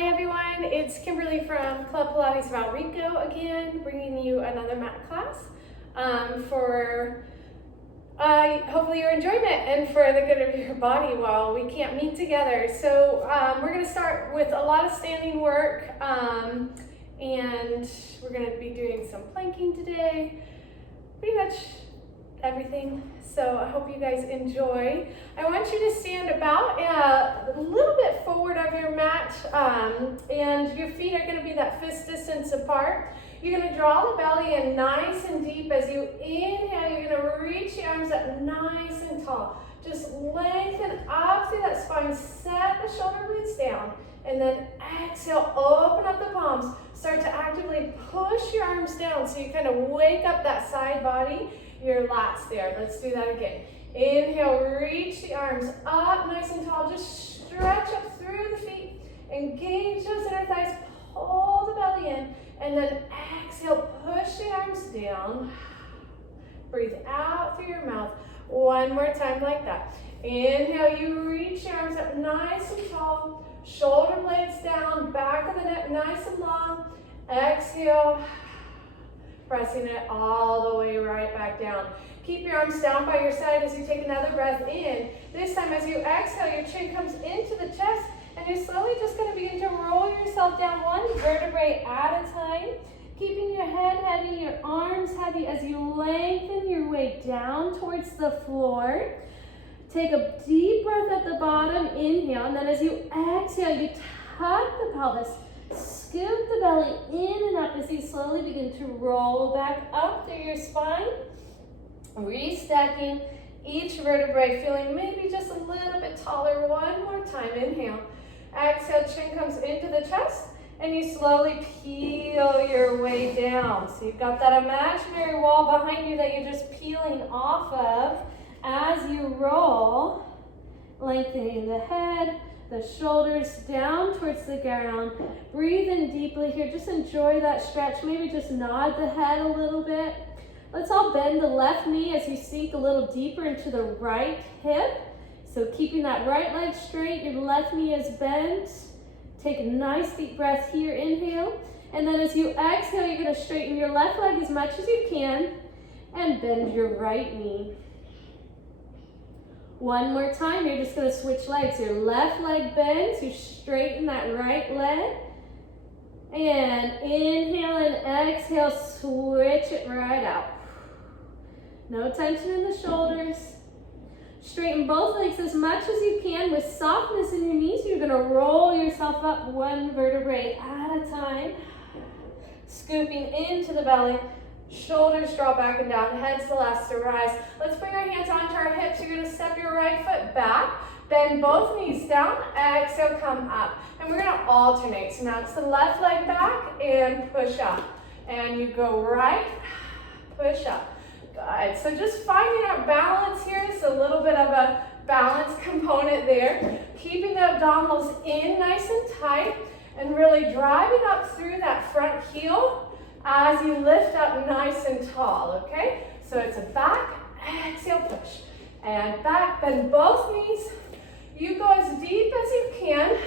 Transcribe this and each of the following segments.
Hi everyone, it's Kimberly from Club Pilates Valrico again, bringing you another mat class for hopefully your enjoyment and for the good of your body while we can't meet together. So we're going to start with a lot of standing work and we're going to be doing some planking today, pretty much everything. So I hope you guys enjoy. I want you to stand about a little bit forward of your mat and your feet are going to be that fist distance apart. You're going to draw the belly in nice and deep. As you inhale, you're going to reach the arms up nice and tall. Just lengthen up through that spine, set the shoulder blades down, and then exhale, open up the palms. Start to actively push your arms down so you kind of wake up that side body, your lats there. Let's do that again. Inhale, reach the arms up nice and tall. Just stretch up through the feet. Engage those inner thighs. Pull the belly in. And then exhale, push the arms down. Breathe out through your mouth. One more time like that. Inhale, you reach your arms up nice and tall. Shoulder blades down, back of the neck nice and long. Exhale. Pressing it all the way right back down. Keep your arms down by your side as you take another breath in. This time as you exhale, your chin comes into the chest and you're slowly just going to begin to roll yourself down one vertebrae at a time. Keeping your head heavy, your arms heavy as you lengthen your way down towards the floor. Take a deep breath at the bottom, inhale, and then as you exhale, you tuck the pelvis. Scoop the belly in and up as you slowly begin to roll back up through your spine. Restacking each vertebrae, feeling maybe just a little bit taller. One more time, inhale. Exhale, chin comes into the chest, and you slowly peel your way down. So you've got that imaginary wall behind you that you're just peeling off of as you roll, lengthening the head, the shoulders down towards the ground. Breathe in deeply here. Just enjoy that stretch. Maybe just nod the head a little bit. Let's all bend the left knee as you sink a little deeper into the right hip. So keeping that right leg straight, your left knee is bent. Take a nice deep breath here, inhale. And then as you exhale, you're gonna straighten your left leg as much as you can and bend your right knee. One more time, you're just gonna switch legs. Your left leg bends, you straighten that right leg. And inhale and exhale, switch it right out. No tension in the shoulders. Straighten both legs as much as you can with softness in your knees. You're gonna roll yourself up one vertebrae at a time. Scooping into the belly. Shoulders draw back and down, head's the last to rise. Let's bring our hands onto our hips. You're gonna step your right foot back, bend both knees down, exhale, come up. And we're gonna alternate. So now it's the left leg back and push up. And you go right, push up. Good, so just finding our balance here. It's a little bit of a balance component there. Keeping the abdominals in nice and tight and really driving up through that front heel as you lift up nice and tall, okay? So it's a back, exhale, push, and back, bend both knees. You go as deep as you can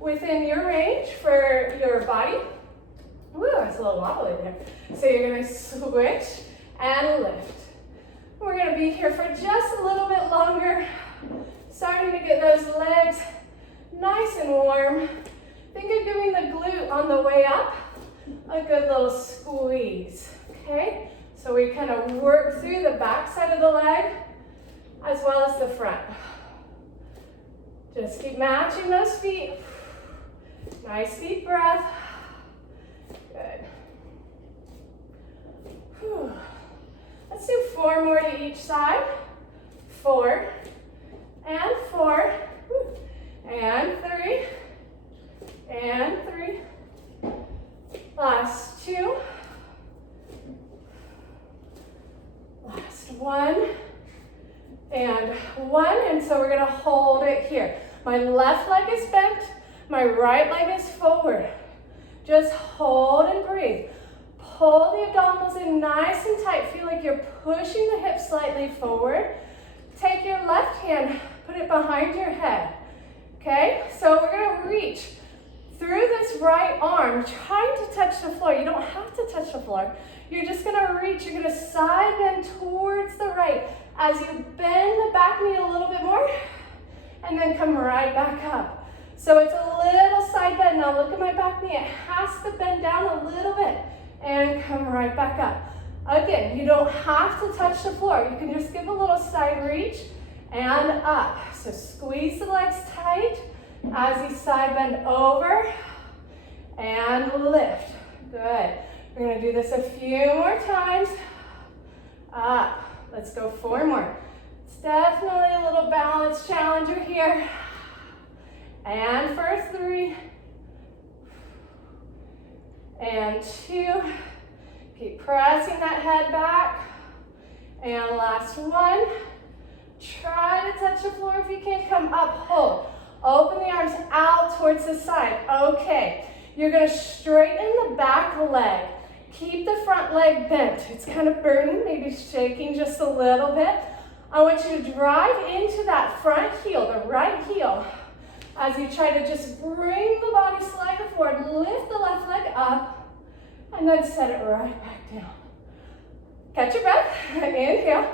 within your range for your body. Woo, it's a little wobbly there. So you're gonna switch and lift. We're gonna be here for just a little bit longer, starting to get those legs nice and warm. Think of giving the glute on the way up a good little squeeze, okay? So we kind of work through the back side of the leg as well as the front. Just keep matching those feet. Nice deep breath. Good. Whew. Let's do 4 more to each side. 4 and 4 and 3 and 3. Last 2. Last 1 and 1. And so we're going to hold it here. My left leg is bent. My right leg is forward. Just hold and breathe. Pull the abdominals in nice and tight. Feel like you're pushing the hips slightly forward. Take your left hand, put it behind your head. Okay? So we're going to reach through this right arm, trying to touch the floor. You don't have to touch the floor. You're just gonna reach, you're gonna side bend towards the right as you bend the back knee a little bit more, and then come right back up. So it's a little side bend. Now look at my back knee. It has to bend down a little bit and come right back up. Again, you don't have to touch the floor. You can just give a little side reach and up. So squeeze the legs tight as you side bend over and lift. Good. We're gonna do this a few more times. Up. Let's go 4 more. It's definitely a little balance challenger here. And for 3. And 2. Keep pressing that head back. And last 1. Try to touch the floor if you can. Come up, hold. Open the arms out towards the side. Okay. You're gonna straighten the back leg. Keep the front leg bent. It's kind of burning, maybe shaking just a little bit. I want you to drive into that front heel, the right heel, as you try to just bring the body slightly forward. Lift the left leg up, and then set it right back down. Catch your breath. Inhale.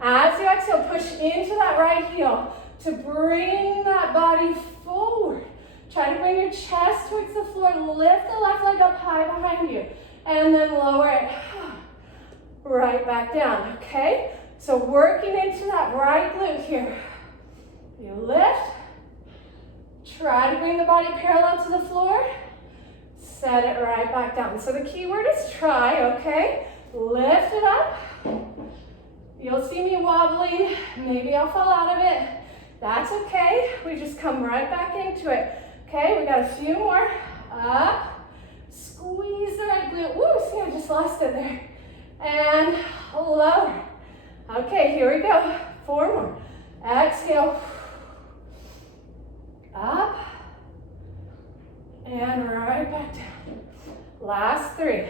As you exhale, push into that right heel to bring that body forward. Try to bring your chest towards the floor. Lift the left leg up high behind you. And then lower it right back down, okay? So working into that right glute here. You lift. Try to bring the body parallel to the floor. Set it right back down. So the key word is try, okay? Lift it up. You'll see me wobbling. Maybe I'll fall out of it. That's okay. We just come right back into it. Okay, we got a few more. Up. Squeeze the right glute. Woo, see, I just lost it there. And lower. Okay, here we go. 4 more. Exhale. Up. And right back down. Last 3.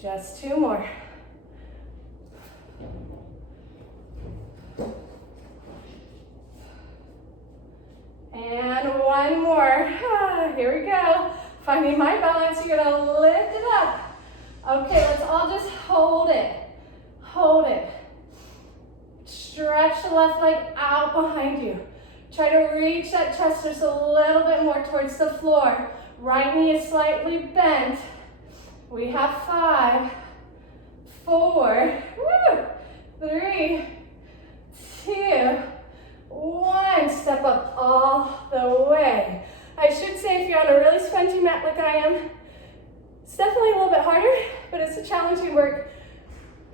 Just 2 more. And 1 more. Here we go. Finding my balance, you're gonna lift it up. Okay, let's all just hold it. Hold it. Stretch the left leg out behind you. Try to reach that chest just a little bit more towards the floor. Right knee is slightly bent. We have 5, 4, 3, 2, 1. Step up all the way. I should say if you're on a really spongy mat like I am, it's definitely a little bit harder, but it's a challenging work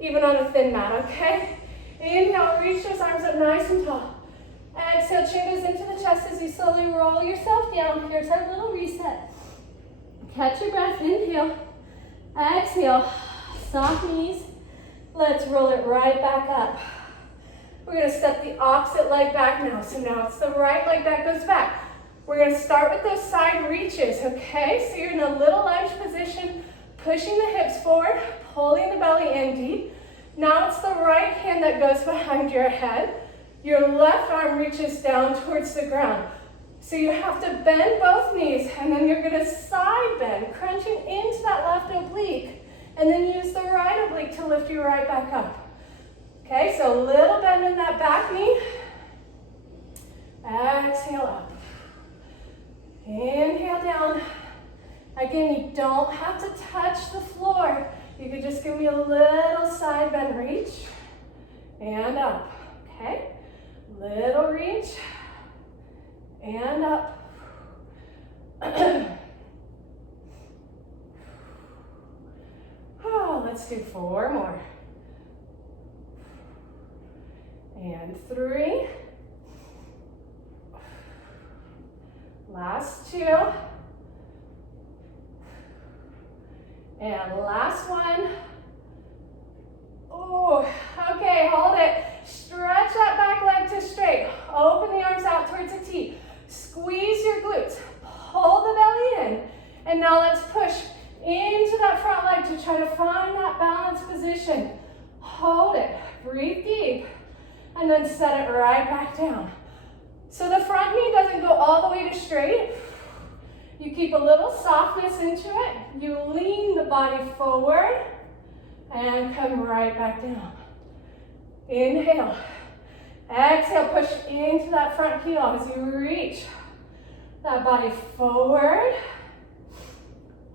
even on a thin mat, okay? Inhale, reach those arms up nice and tall. Exhale, chin goes into the chest as you slowly roll yourself down. Here's our little reset. Catch your breath, inhale. Exhale, soft knees. Let's roll it right back up. We're gonna step the opposite leg back now. So now it's the right leg that goes back. We're gonna start with those side reaches, okay? So you're in a little lunge position, pushing the hips forward, pulling the belly in deep. Now it's the right hand that goes behind your head. Your left arm reaches down towards the ground. So you have to bend both knees, and then you're gonna side bend, crunching into that left oblique, and then use the right oblique to lift you right back up. Okay, so a little bend in that back knee. Exhale up. Inhale down. Again, you don't have to touch the floor. You could just give me a little side bend reach and up, okay? Little reach and up. Oh, let's do 4 more. And 3. Last 2. And last 1. Oh, okay, hold it. Stretch that back leg to straight. Open the arms out towards a T. Squeeze your glutes. Pull the belly in. And now let's push into that front leg to try to find that balanced position. Hold it. Breathe deep. And and then set it right back down. So the front knee doesn't go all the way to straight. You keep a little softness into it. You lean the body forward and come right back down. Inhale. Exhale, push into that front heel as you reach that body forward.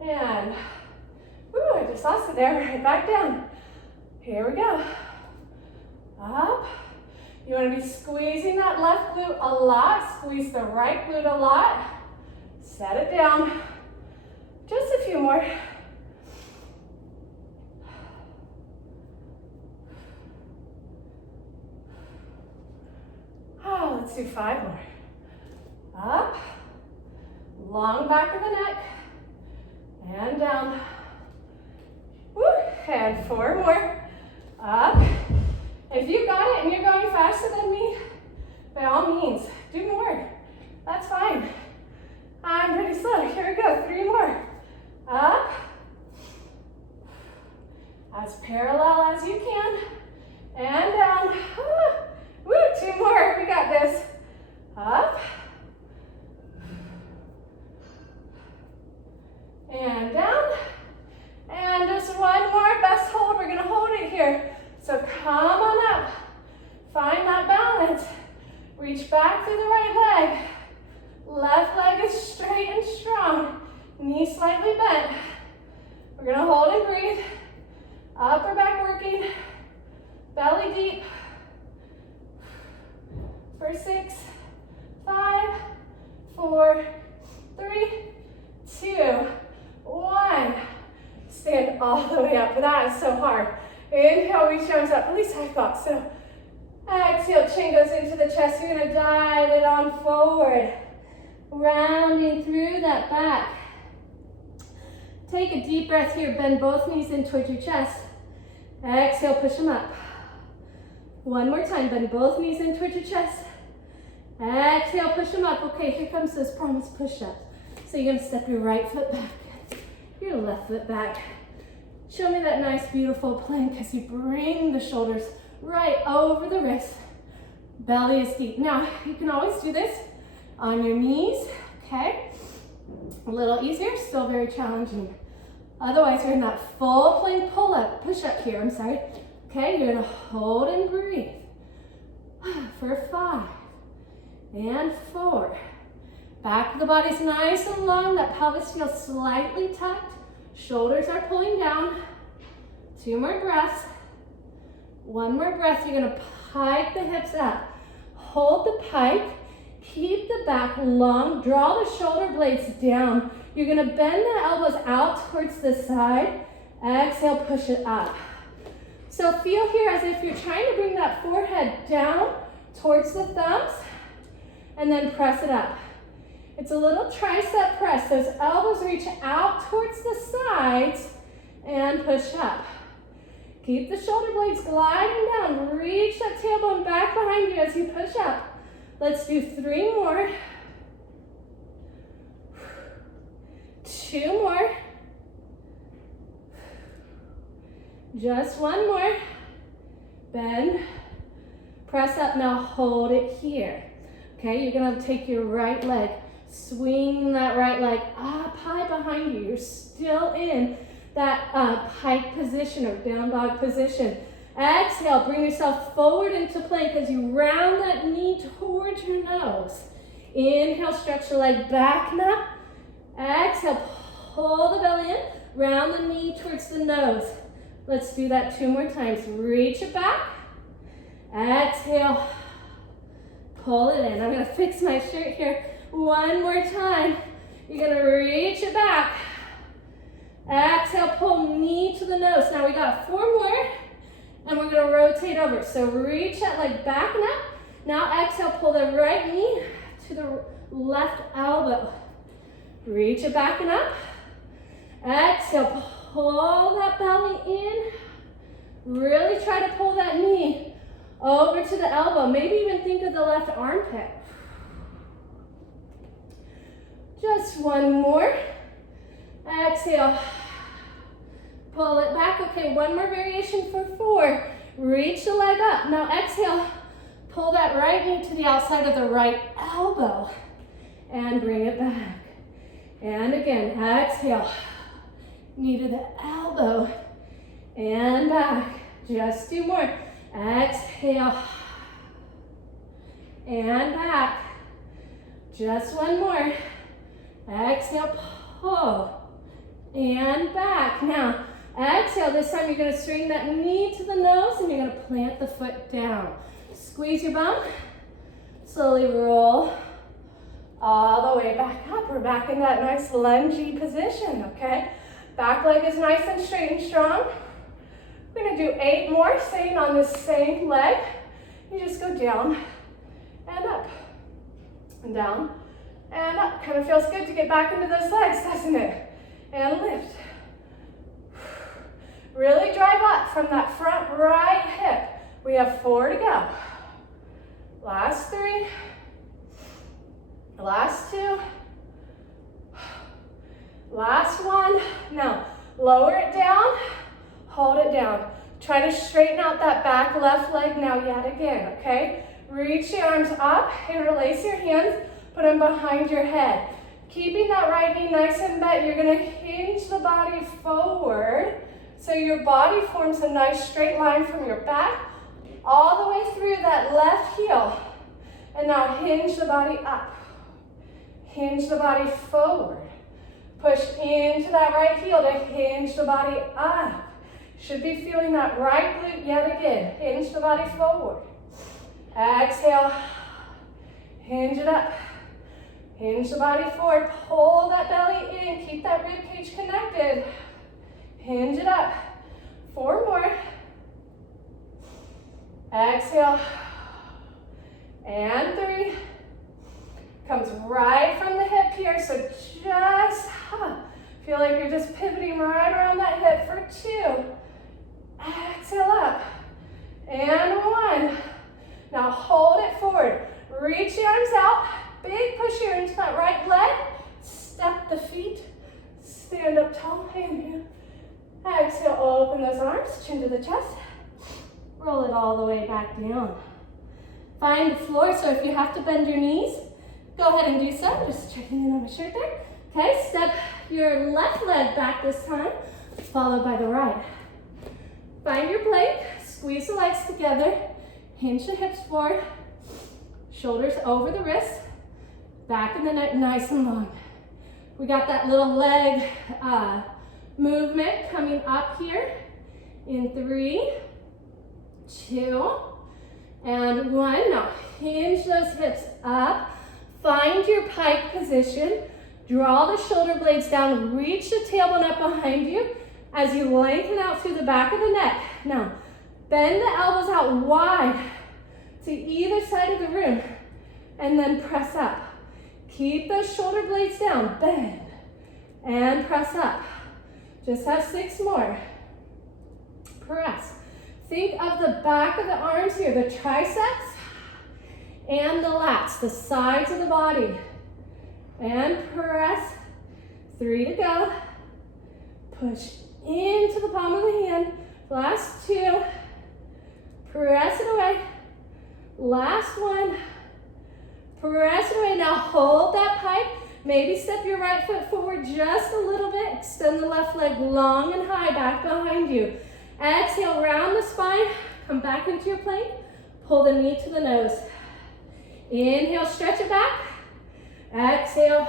And, woo, I just lost it there, right back down. Here we go. Up. You want to be squeezing that left glute a lot. Squeeze the right glute a lot. Set it down. Just a few more. Oh, let's do 5 more. Up. Long back of the neck. And down. Woo. And 4 more. Up. If you got it and you're going faster than me, by all means, do more. That's fine. I'm pretty slow. Here we go. 3 more. Up. As parallel as you can. And down. Woo, 2 more. We got this. Up. And down. And just 1 more. Best hold. We're going to hold it here. So come on up. Find that balance. Reach back through the right leg. Left leg is straight and strong. Knee slightly bent. We're going to hold and breathe. Upper back working. Belly deep. For 6, 5, 4, 3, 2, 1. Stand all the way up. That is so hard. Inhale, reach arms up. At least I thought so. Exhale, chin goes into the chest. You're going to dive it on forward. Rounding through that back. Take a deep breath here. Bend both knees in towards your chest. Exhale, push them up. 1 more time. Bend both knees in towards your chest. Exhale, push them up. Okay, here comes those promise push-ups. So you're going to step your right foot back, your left foot back. Show me that nice, beautiful plank as you bring the shoulders right over the wrists. Belly is deep. Now, you can always do this on your knees, okay? A little easier, still very challenging. Otherwise, you're in that full plank pull-up, push-up here, Okay, you're gonna hold and breathe for 5 and 4. Back of the body's nice and long, that pelvis feels slightly tucked. Shoulders are pulling down. 2 more breaths. 1 more breath. You're gonna pike the hips up. Hold the pike. Keep the back long. Draw the shoulder blades down. You're gonna bend the elbows out towards the side. Exhale, push it up. So feel here as if you're trying to bring that forehead down towards the thumbs and then press it up. It's a little tricep press. Those elbows reach out towards the sides and push up. Keep the shoulder blades gliding down. Reach that tailbone back behind you as you push up. Let's do 3 more. 2 more. Just 1 more. Bend. Press up. Now hold it here. Okay, you're going to take your right leg. Swing that right leg up high behind you. You're still in that pike position or down dog position. Exhale, bring yourself forward into plank as you round that knee towards your nose. Inhale, stretch the leg back now. Exhale, pull the belly in, round the knee towards the nose. Let's do that 2 more times. Reach it back. Exhale, pull it in. I'm gonna fix my shirt here. 1 more time. You're gonna reach it back. Exhale, pull knee to the nose. Now we got 4 more, and we're gonna rotate over. So reach that leg back now. Now exhale, pull the right knee to the left elbow. Reach it back and up. Exhale, pull that belly in. Really try to pull that knee over to the elbow. Maybe even think of the left armpit. Just 1 more. Exhale. Pull it back. Okay, 1 more variation for 4. Reach the leg up. Now exhale. Pull that right knee to the outside of the right elbow and bring it back. And again, exhale. Knee to the elbow and back. Just 2 more. Exhale and back. Just 1 more. Exhale, pull and back. Now, exhale. This time you're going to swing that knee to the nose and you're going to plant the foot down. Squeeze your bum. Slowly roll all the way back up. We're back in that nice lungy position, okay? Back leg is nice and straight and strong. We're going to do 8 more, staying on this same leg. You just go down and up and down and up. Kind of feels good to get back into those legs, doesn't it? And lift. Really drive up from that front right hip. We have 4 to go. Last 3. Last 2. Last 1. Now, lower it down. Hold it down. Try to straighten out that back left leg now yet again, okay? Reach the arms up, interlace your hands, put them behind your head. Keeping that right knee nice and bent, you're gonna hinge the body forward so your body forms a nice straight line from your back all the way through that left heel. And now hinge the body up. Hinge the body forward. Push into that right heel to hinge the body up. Should be feeling that right glute yet again. Hinge the body forward. Exhale. Hinge it up. Hinge the body forward. Pull that belly in. Keep that rib cage connected. Hinge it up. 4 more. Exhale. And 3. Comes right from the hip here. So just feel like you're just pivoting right around that hip for 2. Exhale up. And 1. Now hold it forward. Reach the arms out. Big push here into that right leg. Step the feet. Stand up tall. Inhale. Exhale, open those arms. Chin to the chest. Roll it all the way back down. Find the floor, so if you have to bend your knees, go ahead and do so. Just checking in on my shirt there. Okay, step your left leg back this time, followed by the right. Find your plank, squeeze the legs together, hinge the hips forward, shoulders over the wrists, back in the neck nice and long. We got that little leg movement coming up here in 3, 2, and 1. Now hinge those hips up. Find your pike position. Draw the shoulder blades down. Reach the tailbone up behind you as you lengthen out through the back of the neck. Now, bend the elbows out wide to either side of the room and then press up. Keep those shoulder blades down. Bend and press up. Just have 6 more. Press. Think of the back of the arms here, the triceps and the lats, the sides of the body. And press. 3 to go. Push into the palm of the hand. Last 2. Press it away. Last 1. Press it away. Now hold that pike. Maybe step your right foot forward just a little bit. Extend the left leg long and high back behind you. Exhale, round the spine. Come back into your plank. Pull the knee to the nose. Inhale, stretch it back. Exhale,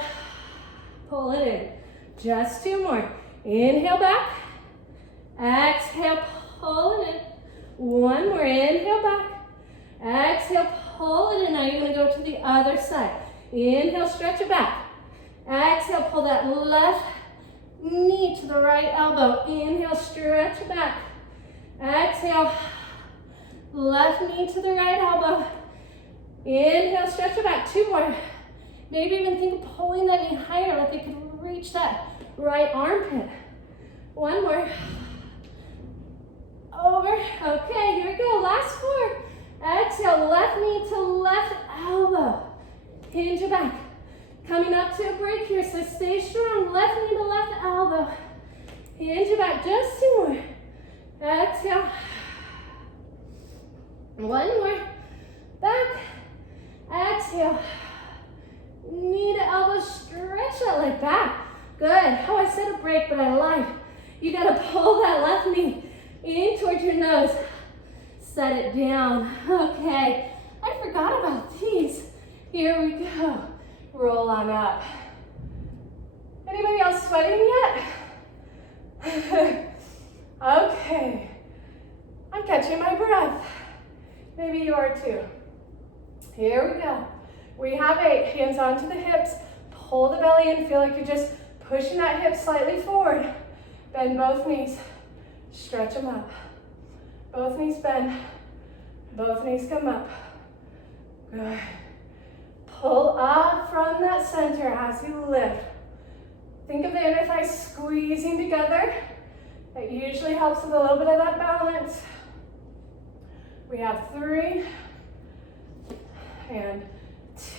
pull it in. Just 2 more. Inhale back. Exhale, pull it in. 1 more. Inhale back. Exhale, pull it in. Now you're going to go to the other side. Inhale, stretch it back. Exhale, pull that left knee to the right elbow. Inhale, stretch it back. Exhale, left knee to the right elbow. Inhale, stretch it back. 2 more. Maybe even think of pulling that knee higher, like it could reach that right armpit. 1 more. Over. Okay, here we go. Last 4. Exhale, left knee to left elbow. Hinge it back. Coming up to a break here, so stay strong. Left knee to left elbow. Hinge it back. Just 2 more. Exhale. 1 more. back. Exhale. Knee to elbow, stretch that leg back. Good. Oh, I said a break, but I lied. You gotta pull that left knee in towards your nose. Set it down. Okay. I forgot about these. Here we go. Roll on up. Anybody else sweating yet? Okay. I'm catching my breath. Maybe you are too. Here we go. We have 8. Hands onto the hips. Pull the belly in. Feel like you're just pushing that hip slightly forward. Bend both knees. Stretch them up. Both knees bend. Both knees come up. Good. Pull up from that center as you lift. Think of the inner thighs squeezing together. That usually helps with a little bit of that balance. We have 3 and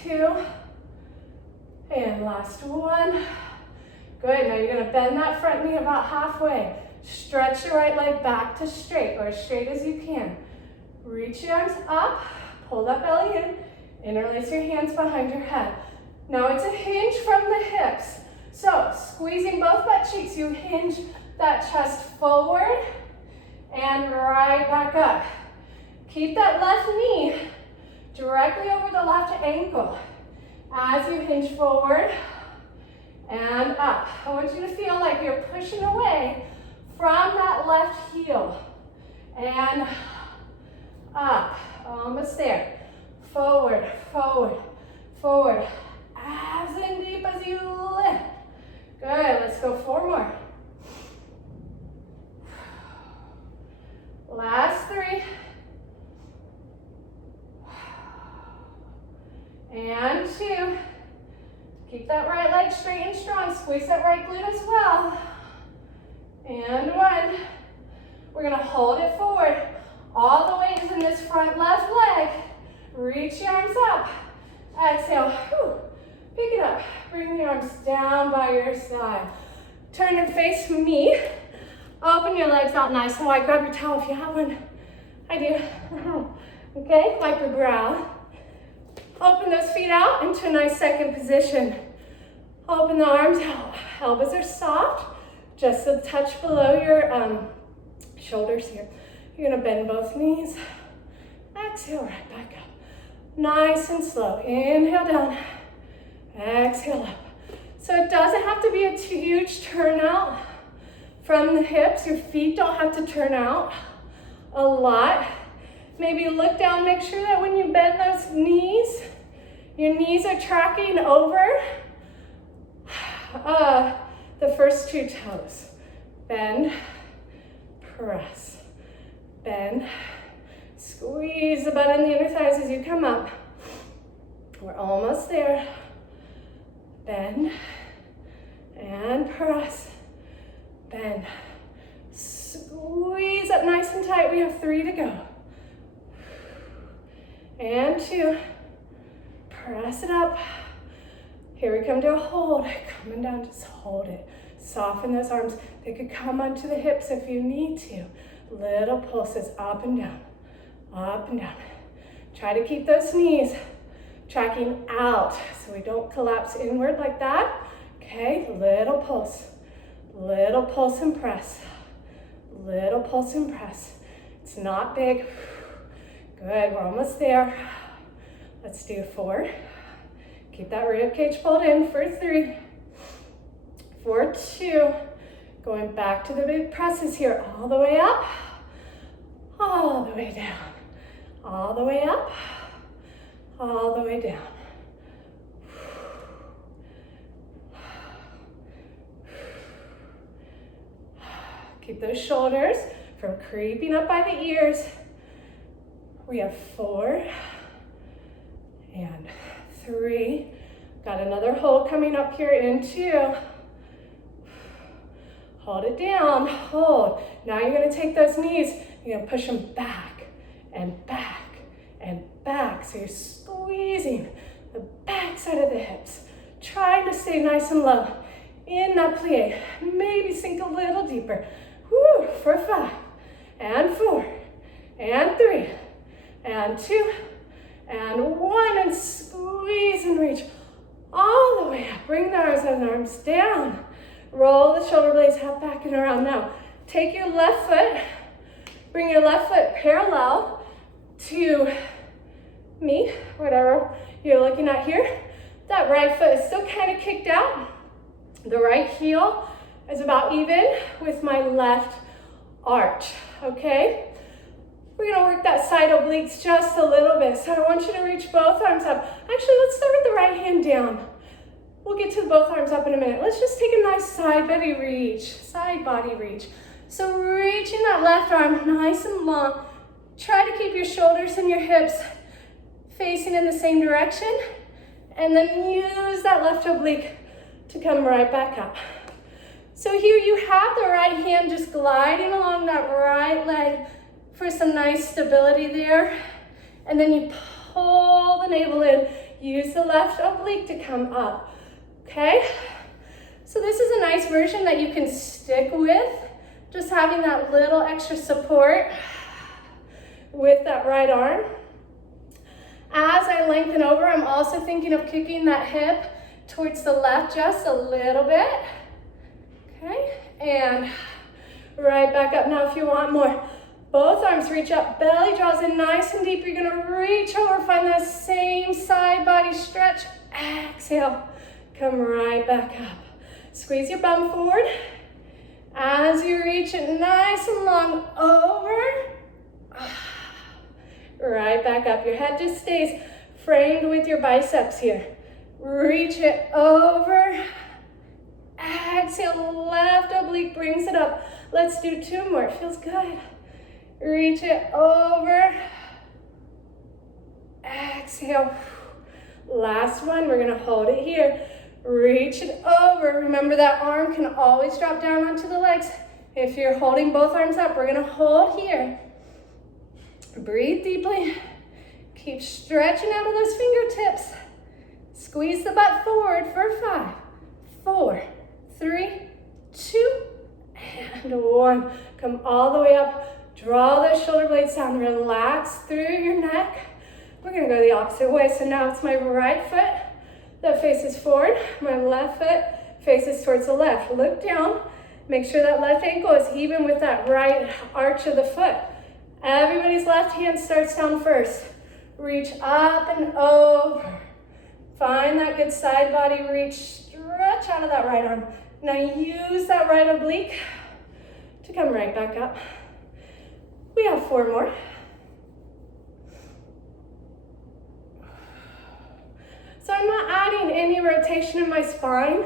2 and last 1. Good, now you're gonna bend that front knee about halfway. Stretch the right leg back to straight, or as straight as you can. Reach your arms up, pull that belly in, interlace your hands behind your head. Now it's a hinge from the hips. So squeezing both butt cheeks, you hinge that chest forward and right back up. Keep that left knee directly over the left ankle as you hinge forward and up. I want you to feel like you're pushing away from that left heel and up, almost there. Forward, forward, forward, as in deep as you lift. Good, let's go 4 more. Last 3. And 2. Keep that right leg straight and strong. Squeeze that right glute as well. And 1. We're gonna hold it forward. All the weight is in this front left leg. Reach your arms up. Exhale. Whew. Pick it up. Bring the arms down by your side. Turn and face me. Open your legs out nice and wide. Grab your towel if you have one. I do. Okay, wipe your brow. Open those feet out into a nice second position. Open the arms out. Elbows are soft, just a touch below your shoulders here. You're gonna bend both knees. Exhale, right back up. Nice and slow. Inhale down. Exhale up. So it doesn't have to be a huge turnout from the hips. Your feet don't have to turn out a lot. Maybe look down, make sure that when you bend those knees, your knees are tracking over the first 2 toes. Bend, press, bend, squeeze the butt and the inner thighs as you come up. We're almost there. Bend and press, bend, squeeze up nice and tight. We have 3 to go. And 2, press it up. Here we come to a hold. Coming down, just hold it. Soften those arms. They could come onto the hips if you need to. Little pulses up and down, up and down. Try to keep those knees tracking out so we don't collapse inward like that. Okay, little pulse and press. Little pulse and press. It's not big. Good, we're almost there. Let's do 4. Keep that rib cage pulled in for 3. For 2. Going back to the big presses here. All the way up. All the way down. All the way up. All the way down. Keep those shoulders from creeping up by the ears. We have 4 and 3. Got another hold coming up here in 2. Hold it down, hold. Now you're gonna take those knees, you're gonna push them back and back and back. So you're squeezing the back side of the hips, trying to stay nice and low in that plie. Maybe sink a little deeper. Woo, for 5 and 4 and 3 and 2 and 1, and squeeze and reach all the way up. Bring the arms down. Roll the shoulder blades half back and around. Now, take your left foot, bring your left foot parallel to me, whatever you're looking at here. That right foot is still kind of kicked out. The right heel is about even with my left arch, okay? We're gonna work that side obliques just a little bit. So I want you to reach both arms up. Actually, let's start with the right hand down. We'll get to both arms up in a minute. Let's just take a nice side body reach. So reaching that left arm nice and long. Try to keep your shoulders and your hips facing in the same direction. And then use that left oblique to come right back up. So here you have the right hand just gliding along that right leg for some nice stability there. And then you pull the navel in. Use the left oblique to come up. Okay? So this is a nice version that you can stick with. Just having that little extra support with that right arm. As I lengthen over, I'm also thinking of kicking that hip towards the left just a little bit. Okay, and right back up. Now if you want more, both arms reach up, belly draws in nice and deep. You're gonna reach over, find that same side body stretch. Exhale, come right back up. Squeeze your bum forward. As you reach it nice and long over, right back up. Your head just stays framed with your biceps here. Reach it over. Exhale, left oblique brings it up. Let's do 2 more, it feels good. Reach it over. Exhale. Last one, we're gonna hold it here. Reach it over. Remember that arm can always drop down onto the legs. If you're holding both arms up, we're gonna hold here. Breathe deeply. Keep stretching out of those fingertips. Squeeze the butt forward for 5, 4, 3, 2, and 1. Come all the way up. Draw those shoulder blades down. Relax through your neck. We're gonna go the opposite way. So now it's my right foot that faces forward. My left foot faces towards the left. Look down. Make sure that left ankle is even with that right arch of the foot. Everybody's left hand starts down first. Reach up and over. Find that good side body reach. Stretch out of that right arm. Now use that right oblique to come right back up. We have 4 more. So I'm not adding any rotation in my spine.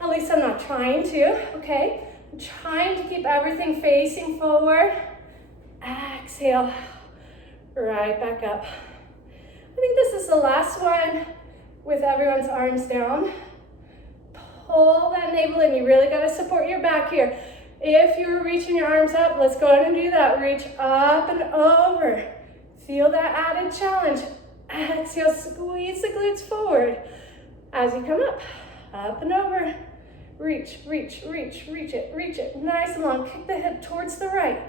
At least I'm not trying to, okay? I'm trying to keep everything facing forward. Exhale, right back up. I think this is the last one with everyone's arms down. Pull that navel in. You really gotta support your back here. If you're reaching your arms up, let's go ahead and do that. Reach up and over. Feel that added challenge. Exhale, squeeze the glutes forward. As you come up and over. Reach, reach, reach, reach it. Nice and long. Kick the hip towards the right.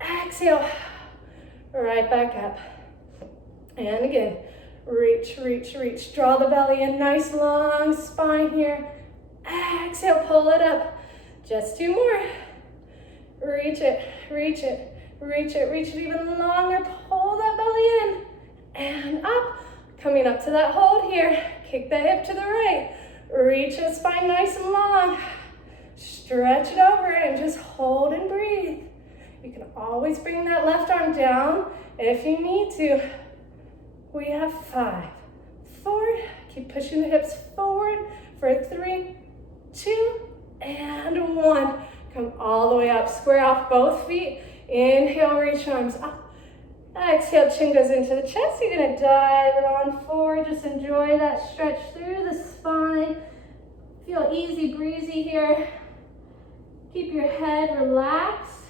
Exhale, right back up. And again, reach, reach, reach. Draw the belly in, nice long spine here. Exhale, pull it up. Just 2 more. Reach it, reach it, reach it, reach it even longer. Pull that belly in and up. Coming up to that hold here. Kick the hip to the right. Reach the spine nice and long. Stretch it over and just hold and breathe. You can always bring that left arm down if you need to. We have 5, 4. Keep pushing the hips forward for 3, 2, and 1. Come all the way up. Square off both feet. Inhale, reach arms up. Exhale, chin goes into the chest. You're gonna dive it on forward. Just enjoy that stretch through the spine. Feel easy breezy here. Keep your head relaxed.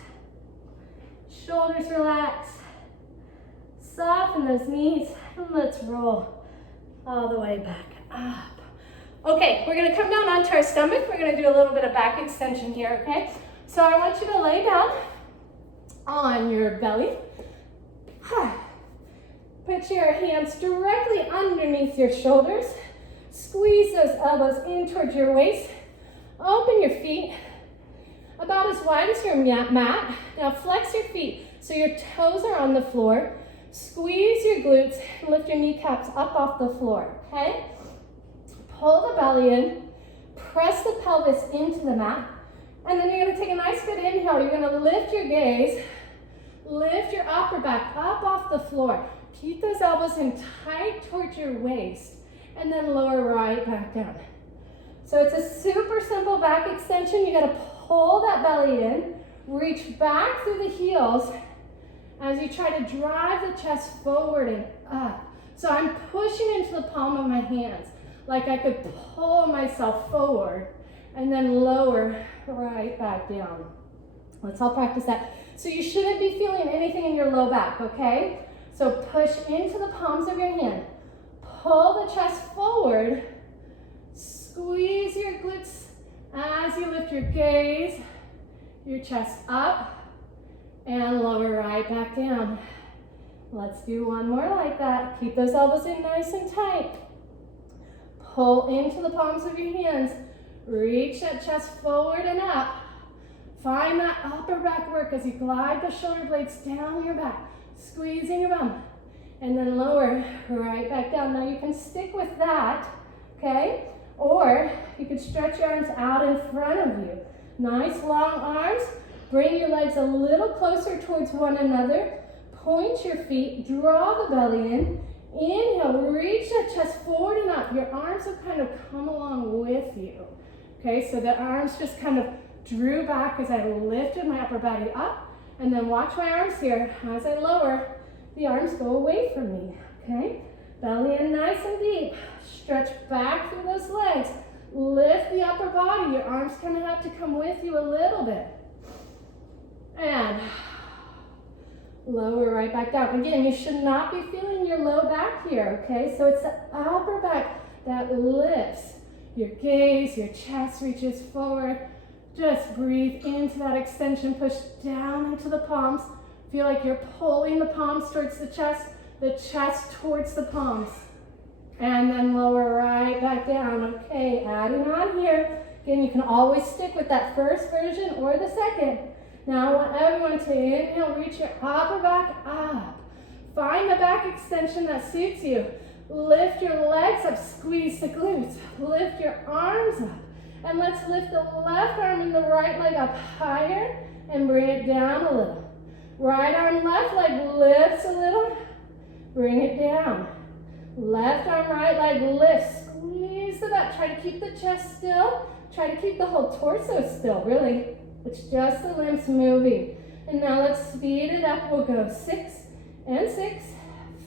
Shoulders relaxed. Soften those knees and let's roll all the way back up. Okay, we're gonna come down onto our stomach. We're gonna do a little bit of back extension here, okay? So I want you to lay down on your belly. Put your hands directly underneath your shoulders. Squeeze those elbows in towards your waist. Open your feet about as wide as your mat. Now flex your feet so your toes are on the floor. Squeeze your glutes and lift your kneecaps up off the floor, okay? Pull the belly in. Press the pelvis into the mat. And then you're going to take a nice good inhale. You're going to lift your gaze. Lift your upper back up off the floor. Keep those elbows in tight towards your waist. And then lower right back down. So it's a super simple back extension. You got to pull that belly in. Reach back through the heels as you try to drive the chest forward and up. So I'm pushing into the palm of my hands like I could pull myself forward and then lower right back down. Let's all practice that. So you shouldn't be feeling anything in your low back, okay? So push into the palms of your hand. Pull the chest forward. Squeeze your glutes as you lift your gaze, your chest up, and lower right back down. Let's do one more like that. Keep those elbows in nice and tight. Pull into the palms of your hands. Reach that chest forward and up. Find that upper back work as you glide the shoulder blades down your back, squeezing your bum, and then lower right back down. Now you can stick with that, okay? Or you could stretch your arms out in front of you. Nice long arms. Bring your legs a little closer towards one another. Point your feet, draw the belly in. Inhale, reach that chest forward and up. Your arms will kind of come along with you. Okay, so the arms just kind of drew back as I lifted my upper body up. And then watch my arms here. As I lower, the arms go away from me. Okay, belly in nice and deep. Stretch back through those legs. Lift the upper body. Your arms kind of have to come with you a little bit. And lower right back down. Again, you should not be feeling your low back here, okay? So it's the upper back that lifts. Your gaze, your chest reaches forward. Just breathe into that extension. Push down into the palms. Feel like you're pulling the palms towards the chest towards the palms. And then lower right back down. Okay, adding on here. Again, you can always stick with that first version or the second. Now I want everyone to inhale, reach your upper back up. Find the back extension that suits you. Lift your legs up, squeeze the glutes. Lift your arms up. And let's lift the left arm and the right leg up higher and bring it down a little. Right arm, left leg lifts a little. Bring it down. Left arm, right leg lifts. Squeeze the back. Try to keep the chest still. Try to keep the whole torso still, really. It's just the limbs moving. And now let's speed it up. We'll go 6 and 6,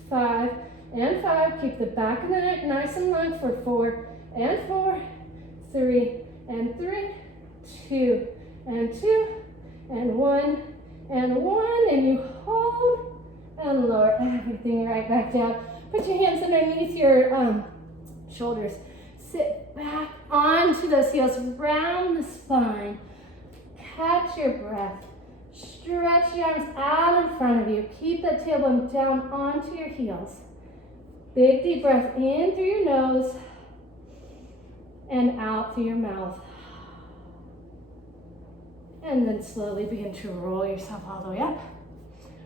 5 and 5. Keep the back of the neck nice and long for 4 and 4, 3 and 3, 2 and 2, and 1 and 1. And you hold and lower everything right back down. Put your hands underneath your shoulders. Sit back onto those heels, round the spine. Catch your breath. Stretch your arms out in front of you. Keep that tailbone down onto your heels. Big deep breath in through your nose and out through your mouth. And then slowly begin to roll yourself all the way up.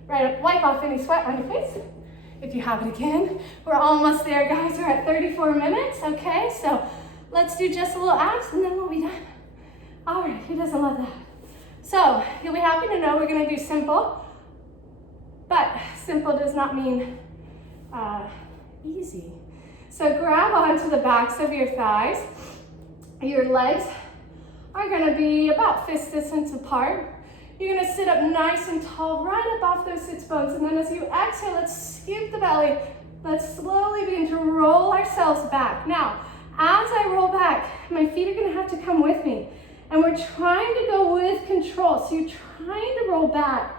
Right up, wipe off any sweat on your face. If you have it again. We're almost there, guys. We're at 34 minutes, okay? So let's do just a little abs and then we'll be done. All right, who doesn't love that? So you'll be happy to know we're gonna do simple, but simple does not mean easy. So grab onto the backs of your thighs. Your legs are gonna be about fist distance apart. You're gonna sit up nice and tall, right up off those sits bones. And then as you exhale, let's scoop the belly. Let's slowly begin to roll ourselves back. Now, as I roll back, my feet are gonna have to come with me. And we're trying to go with control. So you're trying to roll back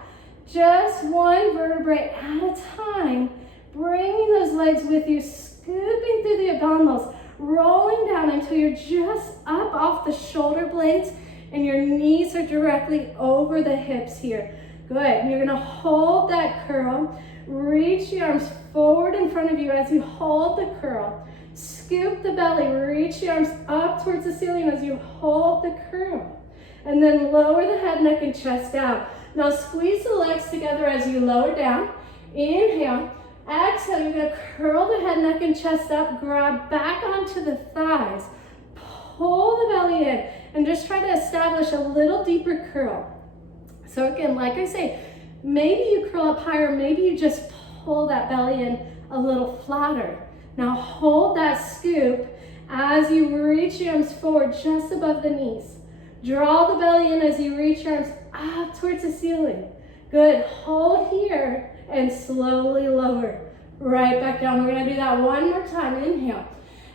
just one vertebrae at a time, bringing those legs with you, scooping through the abdominals, rolling down until you're just up off the shoulder blades and your knees are directly over the hips here. Good. And you're gonna hold that curl. Reach the arms forward in front of you as you hold the curl. Scoop the belly, reach the arms up towards the ceiling as you hold the curl. And then lower the head, neck, and chest down. Now squeeze the legs together as you lower down. Inhale. Exhale, you're gonna curl the head, neck, and chest up. Grab back onto the thighs. Pull the belly in and just try to establish a little deeper curl. So again, like I say, maybe you curl up higher, maybe you just pull that belly in a little flatter. Now hold that scoop as you reach your arms forward just above the knees. Draw the belly in as you reach your arms up towards the ceiling. Good, hold here and slowly lower. Right back down. We're gonna do that one more time. Inhale.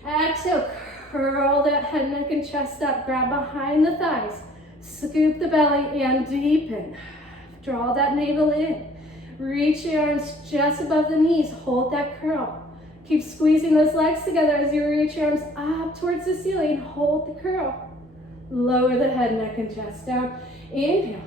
Exhale, curl that head, neck, and chest up. Grab behind the thighs. Scoop the belly and deepen. Draw that navel in. Reach your arms just above the knees. Hold that curl. Keep squeezing those legs together as you reach your arms up towards the ceiling. Hold the curl. Lower the head, neck, and chest down. Inhale.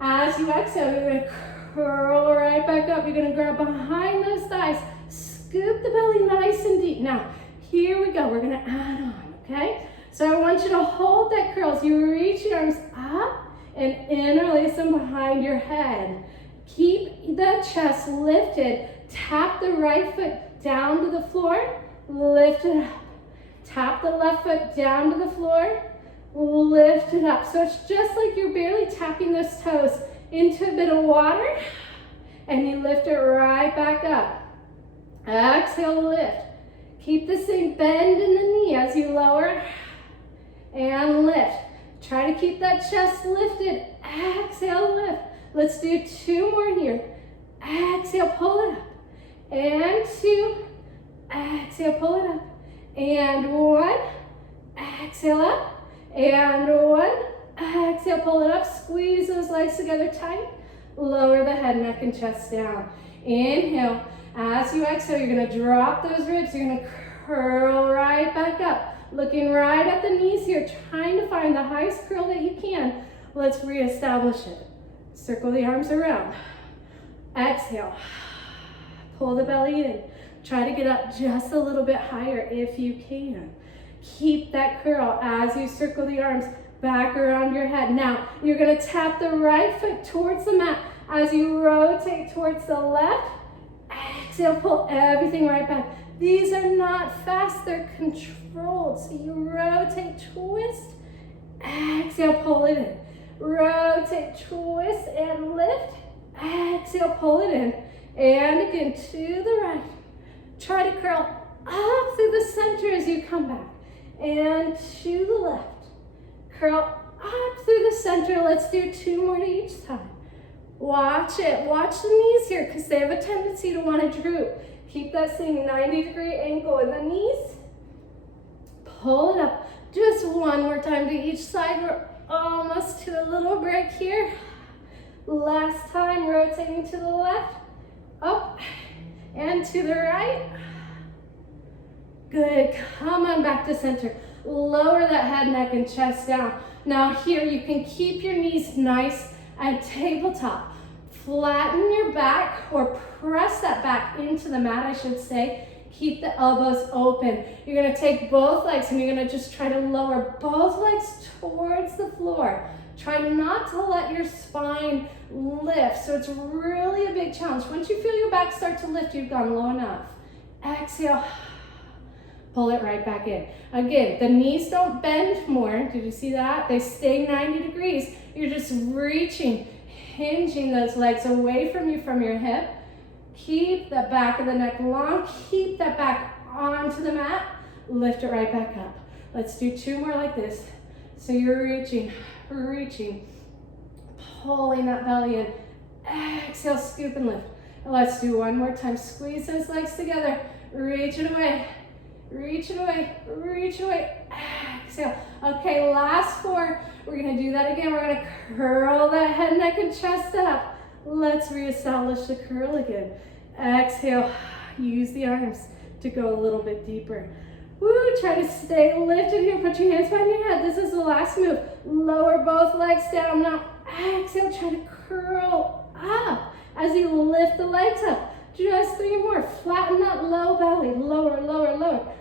As you exhale, you're gonna curl right back up. You're gonna grab behind those thighs. Scoop the belly nice and deep. Now, here we go. We're gonna add on, okay? So I want you to hold that curl as you reach your arms up and interlace them behind your head. Keep the chest lifted. Tap the right foot down to the floor. Lift it up. Tap the left foot down to the floor. Lift it up. So it's just like you're barely tapping those toes into a bit of water, and you lift it right back up. Exhale, lift. Keep the same bend in the knee as you lower and lift. Try to keep that chest lifted. Exhale, lift. Let's do two more here. Exhale, pull it up. And two. Exhale, pull it up. And one. Exhale up. And one. Exhale, pull it up. Squeeze those legs together tight. Lower the head, neck, and chest down. Inhale. As you exhale, you're gonna drop those ribs. You're gonna curl right back up. Looking right at the knees here, trying to find the highest curl that you can. Let's reestablish it. Circle the arms around. Exhale. Pull the belly in. Try to get up just a little bit higher if you can. Keep that curl as you circle the arms back around your head. Now, you're gonna tap the right foot towards the mat as you rotate towards the left. Exhale, pull everything right back. These are not fast, they're controlled. So you rotate, twist, exhale, pull it in. Rotate, twist, and lift. Exhale, pull it in. And again, to the right. Try to curl up through the center as you come back. And to the left. Curl up through the center. Let's do two more each time. Watch it. Watch the knees here because they have a tendency to want to droop. Keep that same 90-degree angle in the knees. Pull it up. Just one more time to each side. We're almost to a little break here. Last time, rotating to the left, up, and to the right. Good. Come on back to center. Lower that head, neck, and chest down. Now here, you can keep your knees nice and tabletop. Flatten your back or press that back into the mat, I should say. Keep the elbows open. You're gonna take both legs and you're gonna just try to lower both legs towards the floor. Try not to let your spine lift. So it's really a big challenge. Once you feel your back start to lift, you've gone low enough. Exhale. Pull it right back in. Again, the knees don't bend more. Did you see that? They stay 90 degrees. You're just reaching, hinging those legs away from you from your hip. Keep the back of the neck long. Keep that back onto the mat. Lift it right back up. Let's do two more like this. So you're reaching, pulling that belly in. Exhale, scoop and lift. And let's do one more time. Squeeze those legs together. Reach it away. Reach it away, reach it away, exhale. Okay, last four. We're gonna do that again. We're gonna curl that head, neck, and chest up. Let's reestablish the curl again. Exhale, use the arms to go a little bit deeper. Woo, try to stay lifted here. Put your hands behind your head. This is the last move. Lower both legs down. Now, exhale, try to curl up as you lift the legs up. Just 3 more. Flatten that low belly. Lower, lower, lower.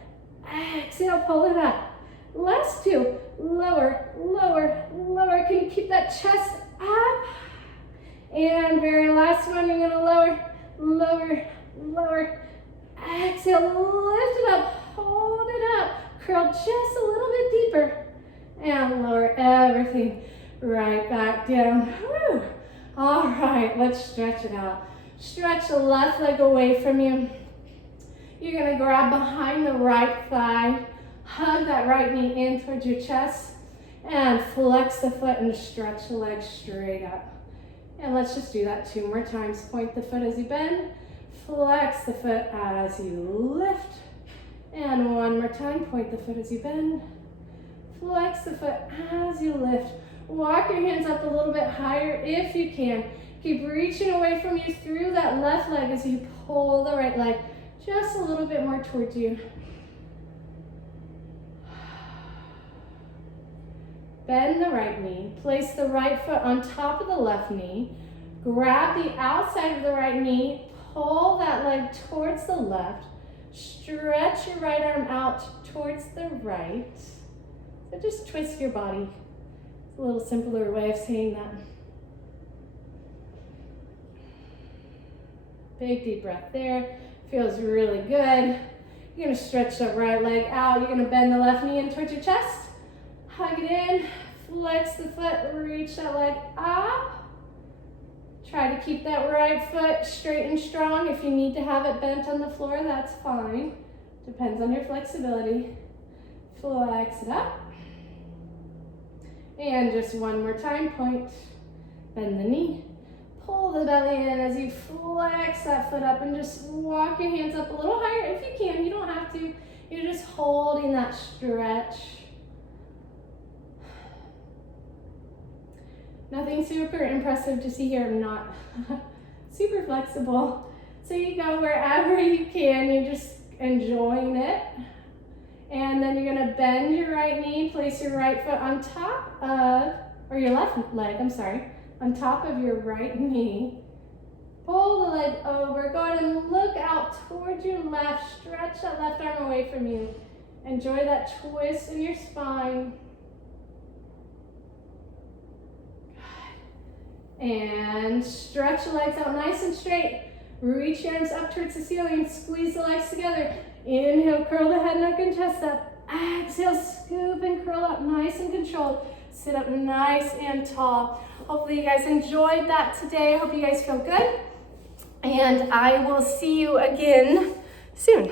Exhale, pull it up. Last 2. Lower, lower, lower. Can you keep that chest up? And very last one, you're gonna lower, lower, lower. Exhale, lift it up, hold it up. Curl just a little bit deeper. And lower everything right back down. Whew. All right, let's stretch it out. Stretch the left leg away from you. You're gonna grab behind the right thigh. Hug that right knee in towards your chest. And flex the foot and stretch the leg straight up. And let's just do that 2 more times. Point the foot as you bend. Flex the foot as you lift. And 1 more time. Point the foot as you bend. Flex the foot as you lift. Walk your hands up a little bit higher if you can. Keep reaching away from you through that left leg as you pull the right leg just a little bit more towards you. Bend the right knee, place the right foot on top of the left knee, grab the outside of the right knee, pull that leg towards the left, stretch your right arm out towards the right. So just twist your body. It's a little simpler way of saying that. Big deep breath there. Feels really good. You're gonna stretch that right leg out. You're gonna bend the left knee in towards your chest. Hug it in, flex the foot, reach that leg up. Try to keep that right foot straight and strong. If you need to have it bent on the floor, that's fine. Depends on your flexibility. Flex it up. And just 1 more time, point, bend the knee. Pull the belly in as you flex that foot up and just walk your hands up a little higher if you can. You don't have to. You're just holding that stretch. Nothing super impressive to see here. I'm not super flexible. So you go wherever you can. You're just enjoying it. And then you're gonna bend your right knee, place your right foot on top of, or your left leg, I'm sorry, on top of your right knee. Pull the leg over, go ahead and look out towards your left, stretch that left arm away from you. Enjoy that twist in your spine. And stretch the legs out nice and straight. Reach your arms up towards the ceiling, squeeze the legs together. Inhale, curl the head, neck, and chest up. Exhale, scoop and curl up nice and controlled. Sit up nice and tall. Hopefully you guys enjoyed that today. I hope you guys feel good. And I will see you again soon.